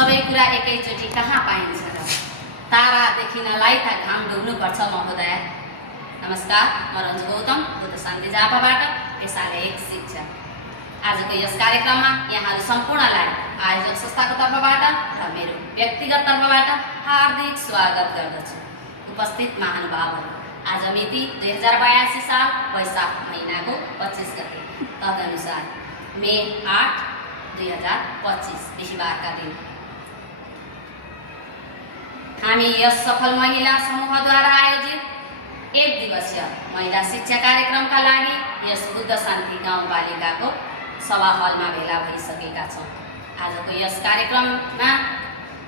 सबै कुरा एकैचोटि कहाँ पाइन्छ र? तारा देखिनलाई त घाम डुब्नुपर्छ महोदय। नमस्कार, म रञ्जु गौतम, बुद्ध शान्ति झापाबाट पेसाले एक शिक्षक। आजको यस कार्यक्रममा यहाँहरू सम्पूर्णलाई आयोजक संस्थाको तर्फबाट र मेरो व्यक्तिगत तर्फबाट हार्दिक स्वागत गर्दछु। उपस्थित महानुभावहरू, आज मिति 2082 साल वैशाख महिनाको 25 गते, तदनुसार मे 8, 2025 बिहीबारका दिन हामी यस सफल महिला समूहद्वारा आयोजित एक दिवसीय महिला शिक्षा कार्यक्रमका लागि यस बुद्ध शान्ति गाउँपालिकाको सभा हलमा भेला भइसकेका छौँ। आजको यस कार्यक्रममा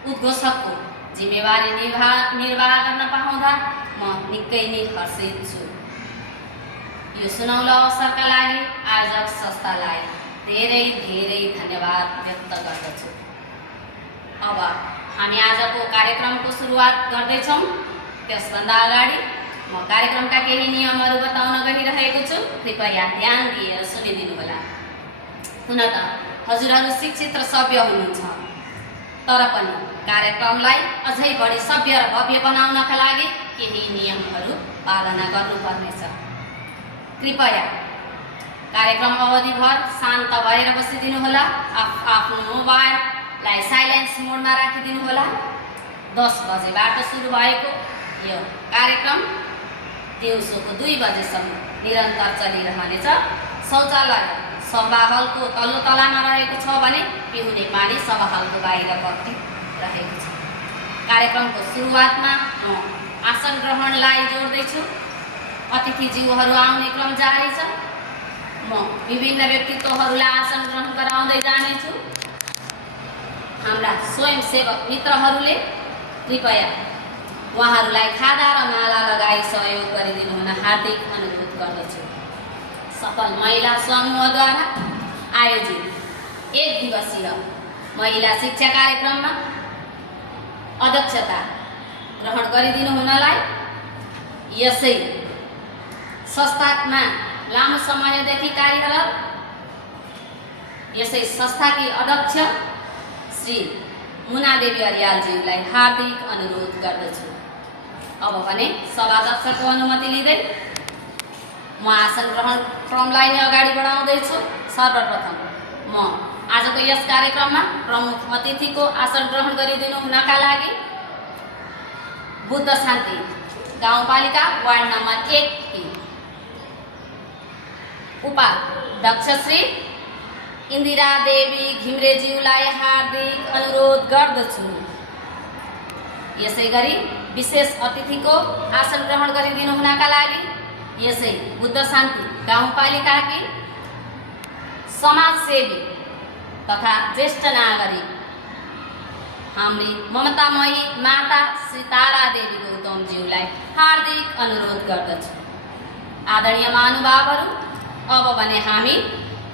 उद्घोषकको जिम्मेवारी निर्वाह गर्न पाउँदा म निकै नै हर्षित छु। यो सुनौलो अवसरका लागि आयोजक संस्थालाई धेरै धेरै धन्यवाद व्यक्त गर्दछु। अब हामी आजको कार्यक्रमको सुरुवात गर्दैछौँ। त्यसभन्दा अगाडि म कार्यक्रमका केही नियमहरू बताउन गइरहेको छु, कृपया ध्यान दिएर सुनिदिनुहोला। हुन त हजुरहरू शिक्षित र सभ्य हुनुहुन्छ, तर पनि कार्यक्रमलाई अझै बढी सभ्य र भव्य बनाउनका लागि केही नियमहरू पालना गर्नुपर्नेछ। कृपया कार्यक्रम अवधिभर शान्त भएर बसिदिनुहोला। आफ्नो मोबाइललाई साइलेन्स मोडमा राखिदिनुहोला। 10 बजेबाट सुरु भएको यो कार्यक्रम दिउँसोको 2 बजेसम्म निरन्तर चलिरहनेछ। शौचालय सभा हलको तल्लो तलामा रहेको छ भने पिउने पानी सभा हलको बाहिरपट्टि रहेको छ। कार्यक्रमको सुरुवातमा म आसन ग्रहणलाई जोड्दैछु। अतिथिज्यूहरू आउने क्रम जारी छ। म विभिन्न व्यक्तित्वहरूलाई आसन ग्रहण गराउँदै जानेछु। हाम्रा स्वयंसेवक मित्रहरूले कृपया उहाँहरूलाई खादा र माला लगाई सहयोग गरिदिनु हुन हार्दिक अनुरोध गर्दछु। सफल महिला समूहद्वारा आयोजित एक दिवसीय महिला शिक्षा कार्यक्रममा अध्यक्षता ग्रहण गरिदिनु हुनलाई यसै संस्थामा लामो समयदेखि कार्यरत यसै संस्थाकी अध्यक्ष श्री मुनादेवी अर्यालज्यूलाई हार्दिक अनुरोध गर्दछु। अब भने सभाध्यक्षको अनुमति लिँदै म आसन ग्रहण क्रमलाई नै अगाडि बढाउँदैछु। सर्वप्रथम म आजको यस कार्यक्रममा प्रमुख अतिथिको आसन ग्रहण गरिदिनु हुनका लागि बुद्ध शान्ति गाउँपालिका वार्ड नम्बर 1 की उपाध्यक्ष श्री इन्दिरा देवी घिम्रेज्यूलाई हार्दिक अनुरोध गर्दछु। यसै गरी विशेष अतिथिको आसन ग्रहण गरिदिनु हुनका लागि यसै बुद्ध शान्ति गाउँपालिकाकी समाजसेवी तथा ज्येष्ठ नागरिक हाम्री ममतामयी माता श्री तारा देवी गौतमज्यूलाई हार्दिक अनुरोध गर्दछु। आदरणीय महानुभावहरू, अब भने हामी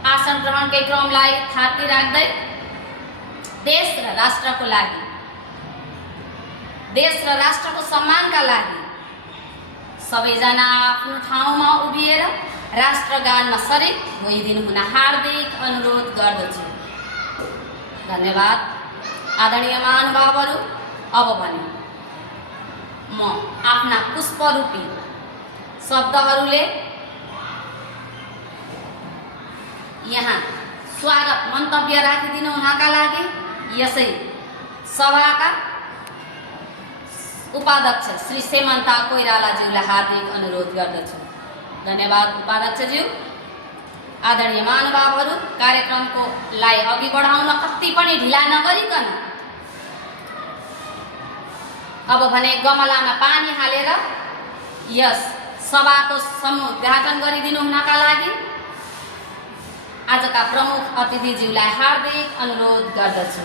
आसन ग्रहणकै क्रमलाई थाती राख्दै देश र राष्ट्रको लागि, देश र राष्ट्रको सम्मानका लागि सबैजना आफ्नो ठाउँमा उभिएर राष्ट्रगानमा सरिक भइदिनु हुन हार्दिक अनुरोध गर्दछु। धन्यवाद। आदरणीय महानुभावहरू, अब भने म आफ्ना पुष्परूपी शब्दहरूले यहाँ स्वागत मन्तव्य राखिदिनु हुनका लागि यसै सभाका उपाध्यक्ष श्री सेमन्ता कोइरालाज्यूलाई हार्दिक अनुरोध गर्दछु। धन्यवाद उपाध्यक्षज्यू। आदरणीय महानुभावहरू, कार्यक्रमको लाई अघि बढाउन कति पनि ढिला नगरिकन अब भने गमलामा पानी हालेर यस सभाको समुद्घाटन गरिदिनु हुनका लागि आजका प्रमुख अतिथिज्यूलाई हार्दिक अनुरोध गर्दछु।